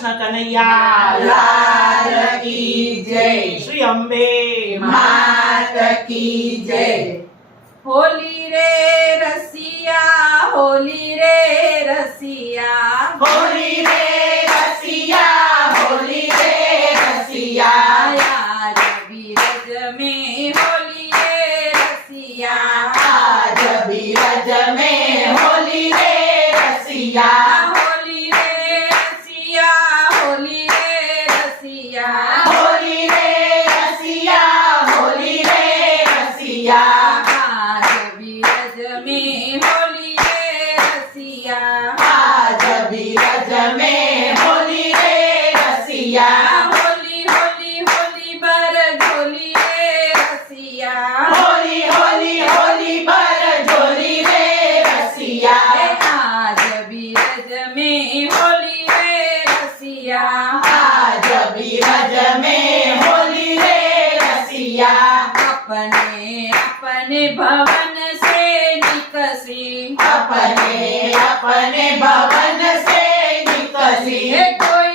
कृष्ण लाल की जय श्री अम्बे मात की जय होली रे रसिया होली रे रसिया Obrigada. Yeah. अपने भवन से निकसी अपने अपने भवन से निकसी कोई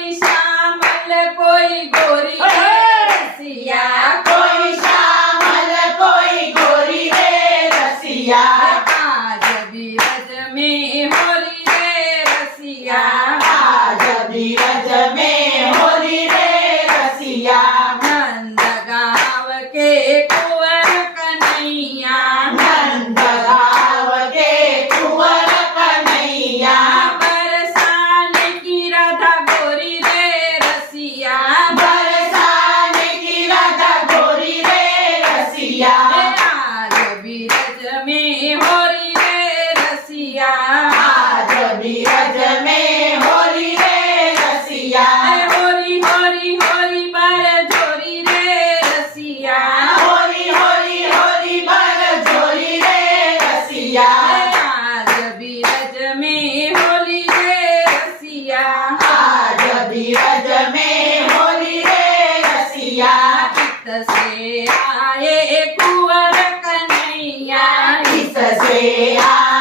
से आए कुंवर कन्हैया इससे आए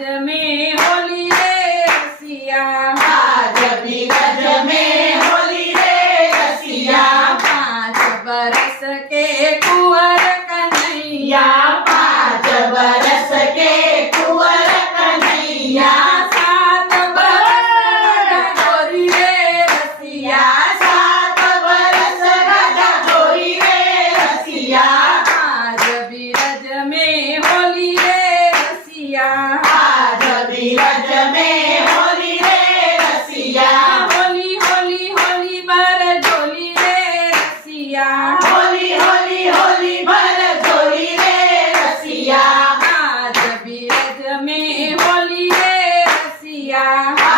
Adam. Yeah.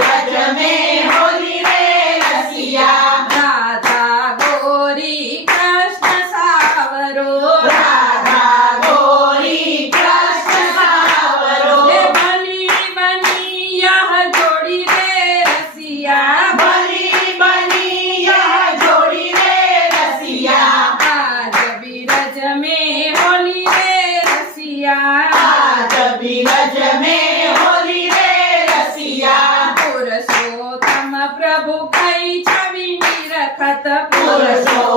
Rajame bukai chami ni ra kata pura